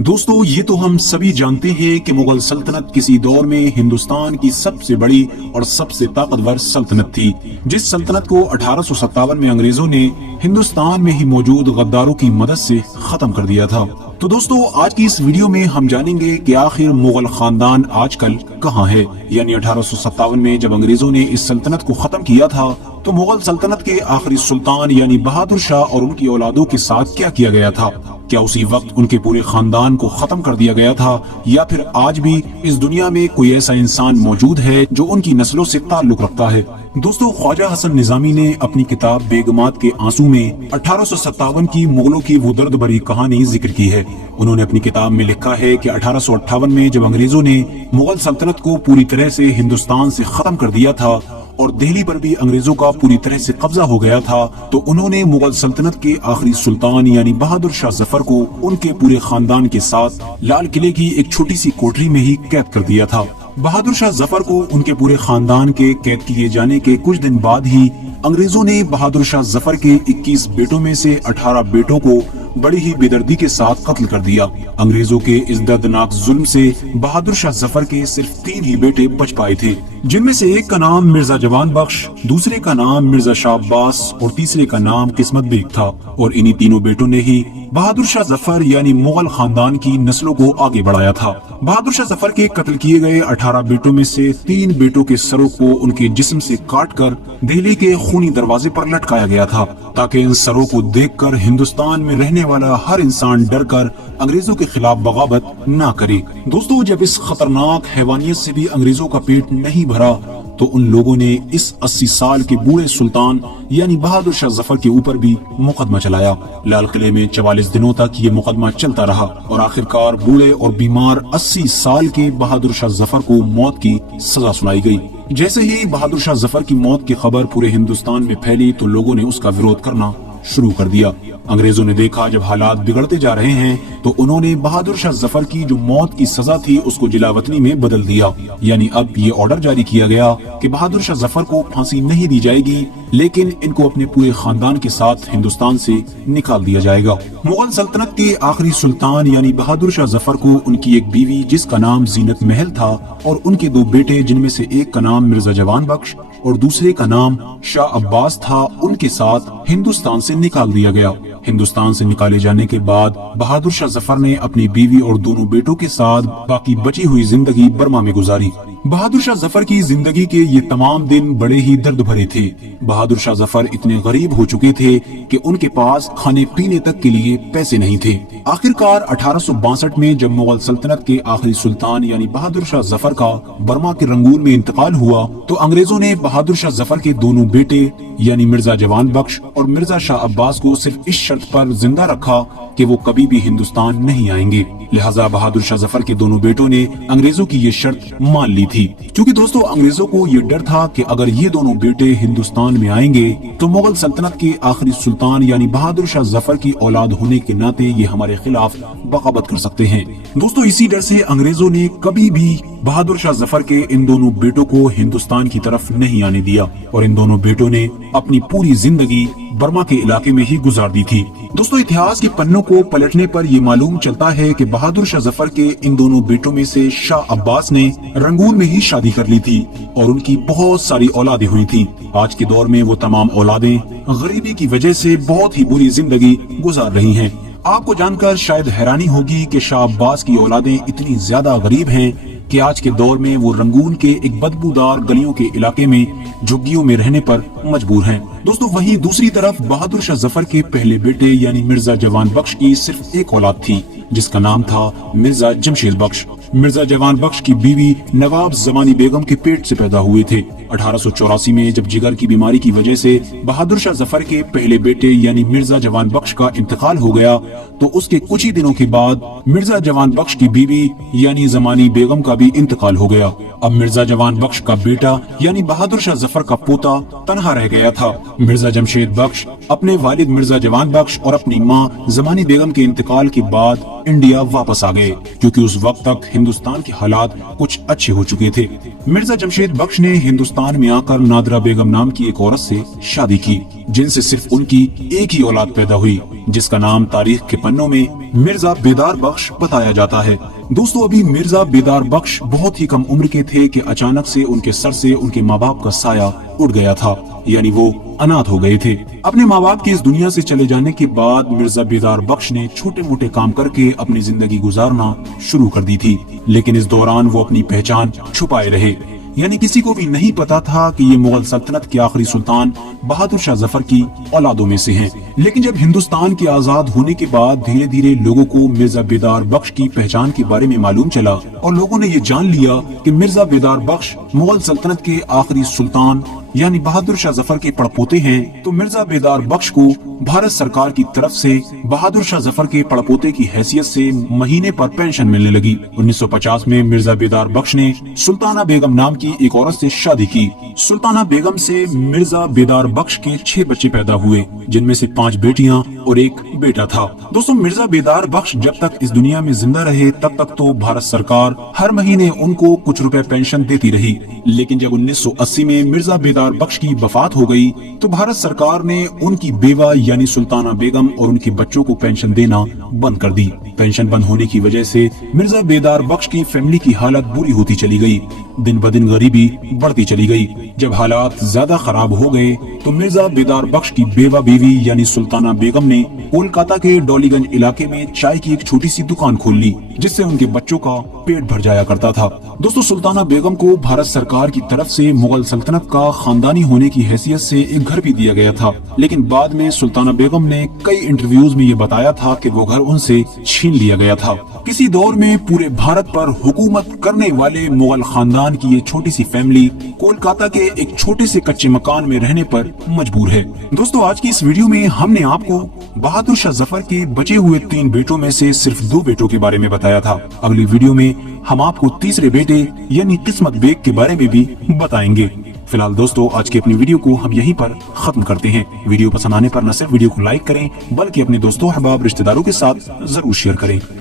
दोस्तों ये तो हम सभी जानते हैं कि मुगल सल्तनत किसी दौर में हिंदुस्तान की सबसे बड़ी और सबसे ताकतवर सल्तनत थी, जिस सल्तनत को 1857 में अंग्रेजों ने हिंदुस्तान में ही मौजूद गद्दारों की मदद से खत्म कर दिया था। तो दोस्तों आज की इस वीडियो में हम जानेंगे कि आखिर मुगल खानदान आजकल कहाँ है। यानी 1857 में जब अंग्रेजों ने इस सल्तनत को खत्म किया था तो मुगल सल्तनत के आखिरी सुल्तान यानी बहादुर शाह और उनकी औलादों के साथ क्या किया गया था। क्या उसी वक्त उनके पूरे खानदान को खत्म कर दिया गया था, या फिर आज भी इस दुनिया में कोई ऐसा इंसान मौजूद है जो उनकी नस्लों से ताल्लुक रखता है। दोस्तों ख्वाजा हसन निजामी ने अपनी किताब बेगमात के आंसू में 1857 की मुगलों की वो दर्द भरी कहानी जिक्र की है। उन्होंने अपनी किताब में लिखा है कि 1858 में जब अंग्रेजों ने मुगल सल्तनत को पूरी तरह से हिंदुस्तान से खत्म कर दिया था और दिल्ली पर भी अंग्रेजों का पूरी तरह से कब्जा हो गया था, तो उन्होंने मुगल सल्तनत के आखिरी सुल्तान यानी बहादुर शाह जफर को उनके पूरे खानदान के साथ लाल किले की एक छोटी सी कोठरी में ही कैद कर दिया था। बहादुर शाह जफर को उनके पूरे खानदान के कैद किए जाने के कुछ दिन बाद ही अंग्रेजों ने बहादुर शाह जफर के 21 बेटों में से 18 बेटों को बड़ी ही बेदर्दी के साथ कत्ल कर दिया। अंग्रेजों के इस दर्दनाक जुल्म से बहादुर शाह जफर के सिर्फ 3 ही बेटे बच पाए थे, जिनमें से एक का नाम मिर्जा जवान बख्श, दूसरे का नाम मिर्जा शाह अब्बास और तीसरे का नाम किस्मत बेग था। और इन्हीं तीनों बेटों ने ही बहादुर शाह जफर यानी मुगल खानदान की नस्लों को आगे बढ़ाया था। बहादुर शाह जफर के कत्ल किए गए 18 बेटों में से 3 बेटों के सरों को उनके जिस्म से काटकर दिल्ली के खूनी दरवाजे पर लटकाया गया था, ताकि इन सरों को देखकर हिंदुस्तान में रहने वाला हर इंसान डरकर अंग्रेजों के खिलाफ बगावत ना करे। दोस्तों जब इस खतरनाक हैवानियत से भी अंग्रेजों का पेट नहीं भरा तो उन लोगों ने इस 80 साल के बूढ़े सुल्तान यानी बहादुर शाह जफर के ऊपर भी मुकदमा चलाया। लाल किले में 44 दिनों तक ये मुकदमा चलता रहा और आखिरकार बूढ़े और बीमार 80 साल के बहादुर शाह जफर को मौत की सजा सुनाई गई। जैसे ही बहादुर शाह जफर की मौत की खबर पूरे हिंदुस्तान में फैली तो लोगों ने उसका विरोध करना शुरू कर दिया। अंग्रेजों ने देखा जब हालात बिगड़ते जा रहे हैं तो उन्होंने बहादुर शाह जफर की जो मौत की सजा थी उसको जिलावतनी में बदल दिया। यानी अब ये ऑर्डर जारी किया गया कि बहादुर शाह जफर को फांसी नहीं दी जाएगी, लेकिन इनको अपने पूरे खानदान के साथ हिंदुस्तान से निकाल दिया जाएगा। मुगल सल्तनत के आखिरी सुल्तान यानी बहादुर शाह जफर को उनकी एक बीवी जिसका नाम जीनत महल था और उनके 2 बेटे जिनमें से एक का नाम मिर्जा जवान बख्श और दूसरे का नाम शाह अब्बास था, उनके साथ हिंदुस्तान से निकाल दिया गया। हिंदुस्तान से निकाले जाने के बाद बहादुर शाह जफर ने अपनी बीवी और दोनों बेटों के साथ बाकी बची हुई जिंदगी बर्मा में गुजारी। बहादुर शाह जफर की जिंदगी के ये तमाम दिन बड़े ही दर्द भरे थे। बहादुर शाह जफर इतने गरीब हो चुके थे कि उनके पास खाने पीने तक के लिए पैसे नहीं थे। आखिरकार 1862 में जब मुगल सल्तनत के आखिरी सुल्तान यानी बहादुर शाह जफर का बर्मा के रंगून में इंतकाल हुआ तो अंग्रेजों ने बहादुर शाह जफर के दोनों बेटे यानी मिर्जा जवान बख्श और मिर्जा शाह अब्बास को सिर्फ इस शर्त पर जिंदा रखा कि वो कभी भी हिंदुस्तान नहीं आएंगे। लिहाजा बहादुर शाह जफर के दोनों बेटों ने अंग्रेजों की ये शर्त मान ली थी, क्योंकि दोस्तों अंग्रेजों को ये डर था कि अगर ये दोनों बेटे हिंदुस्तान में आएंगे तो मुगल सल्तनत के आखिरी सुल्तान यानी बहादुर शाह जफर की औलाद होने के नाते ये हमारे खिलाफ बगावत कर सकते हैं। दोस्तों इसी डर से अंग्रेजों ने कभी भी बहादुर शाह जफर के इन दोनों बेटों को हिंदुस्तान की तरफ नहीं आने दिया और इन दोनों बेटों ने अपनी पूरी जिंदगी बर्मा के इलाके में ही गुजार दी थी। दोस्तों इतिहास के पन्नों को पलटने पर ये मालूम चलता है कि बहादुर शाह जफर के इन दोनों बेटों में से शाह अब्बास ने रंगून में ही शादी कर ली थी और उनकी बहुत सारी औलादें हुई थी। आज के दौर में वो तमाम औलादें गरीबी की वजह से बहुत ही बुरी जिंदगी गुजार रही हैं। आपको जानकर शायद हैरानी होगी कि शाह अब्बास की औलादें इतनी ज्यादा गरीब हैं कि आज के दौर में वो रंगून के एक बदबूदार गलियों के इलाके में झुग्गियों में रहने पर मजबूर हैं। दोस्तों वहीं दूसरी तरफ बहादुर शाह जफर के पहले बेटे यानी मिर्जा जवान बख्श की सिर्फ एक औलाद थी जिसका नाम था मिर्जा जमशेद बख्श। मिर्जा जवान बख्श की बीवी नवाब जमानी बेगम के पेट से पैदा हुए थे। 1884 में जब जिगर की बीमारी की वजह से बहादुर शाह जफर के पहले बेटे यानी मिर्जा जवान बख्श का इंतकाल हो गया तो उसके कुछ ही दिनों के बाद मिर्जा जवान बख्श की बीवी यानी जमानी बेगम का भी इंतकाल हो गया। अब मिर्जा जवान बख्श का बेटा यानी बहादुर शाह जफर का पोता तनहा रह गया था। मिर्जा जमशेद बख्श अपने वालिद मिर्जा जवान बख्श और अपनी मां जमानी बेगम के इंतकाल के बाद इंडिया वापस आ गए, क्योंकि उस वक्त तक हिंदुस्तान के हालात कुछ अच्छे हो चुके थे। मिर्जा जमशेद बख्श ने हिंदुस्तान में आकर नादरा बेगम नाम की एक औरत से शादी की, जिनसे सिर्फ उनकी एक ही औलाद पैदा हुई, जिसका नाम तारीख के पन्नों में मिर्जा बेदार बख्श बताया जाता है। दोस्तों, अभी मिर्जा बेदार बख्श बहुत ही कम उम्र के थे कि अचानक से उनके सर से उनके माँ बाप का साया उड़ गया था, यानी वो अनाथ हो गए थे। अपने माँ बाप के इस दुनिया से चले जाने के बाद मिर्जा बेदार बख्श ने छोटे मोटे काम करके अपनी जिंदगी गुजारना शुरू कर दी थी, लेकिन इस दौरान वो अपनी पहचान छुपाए रहे, यानी किसी को भी नहीं पता था कि ये मुगल सल्तनत के आखिरी सुल्तान बहादुर शाह जफर की औलादों में से हैं। लेकिन जब हिंदुस्तान के आजाद होने के बाद धीरे धीरे लोगों को मिर्जा बेदार बख्श की पहचान के बारे में मालूम चला और लोगों ने ये जान लिया कि मिर्जा बेदार बख्श मुगल सल्तनत के आखिरी सुल्तान यानी बहादुर शाह जफर के पड़पोते हैं, तो मिर्जा बेदार बख्श को भारत सरकार की तरफ से बहादुर शाह जफर के पड़पोते की हैसियत से महीने पर पेंशन मिलने लगी। 1950 में मिर्जा बेदार बख्श ने सुल्ताना बेगम नाम की एक औरत से शादी की। सुल्ताना बेगम से मिर्जा बेदार बख्श के 6 बच्चे पैदा हुए, जिनमें से 5 बेटियां और 1 बेटा था। दोस्तों, मिर्जा बेदार बख्श जब तक इस दुनिया में जिंदा रहे तब तक तो भारत सरकार हर महीने उनको कुछ रुपए पेंशन देती रही, लेकिन जब 1980 में मिर्जा बेदार बख्श की वफात हो गई तो भारत सरकार ने उनकी बेवा यानी सुल्ताना बेगम और उनके बच्चों को पेंशन देना बंद कर दी। पेंशन बंद होने की वजह से मिर्जा बेदार बख्श की फैमिली की हालत बुरी होती चली गई, दिन ब दिन गरीबी बढ़ती चली गई। जब हालात ज्यादा खराब हो गए तो मिर्जा बेदार बख्श की बेवा बीवी यानी सुल्ताना बेगम ने कोलकाता के डॉलीगंज इलाके में चाय की एक छोटी सी दुकान खोल ली, जिससे उनके बच्चों का पेट भर जाया करता था। दोस्तों, सुल्ताना बेगम को भारत सरकार की तरफ से मुगल सल्तनत का खानदानी होने की हैसियत से एक घर भी दिया गया था, लेकिन बाद में सुल्ताना बेगम ने कई इंटरव्यूज में ये बताया था कि वो घर उनसे छीन लिया गया था। किसी दौर में पूरे भारत पर हुकूमत करने वाले मुगल खानदान की ये छोटी सी फैमिली कोलकाता के एक छोटे से कच्चे मकान में रहने पर मजबूर है। दोस्तों, आज की इस वीडियो में हमने आपको बहादुर शाह जफर के बचे हुए 3 बेटों में से सिर्फ 2 बेटों के बारे में बताया था। अगली वीडियो में हम आपको तीसरे बेटे यानी किस्मत बेग के बारे में भी बताएंगे। फिलहाल दोस्तों, आज की अपनी वीडियो को हम यहीं पर खत्म करते हैं। वीडियो पसंद आने पर न सिर्फ वीडियो को लाइक करें बल्कि अपने दोस्तों, अहबाब, रिश्तेदारों के साथ जरूर शेयर करें।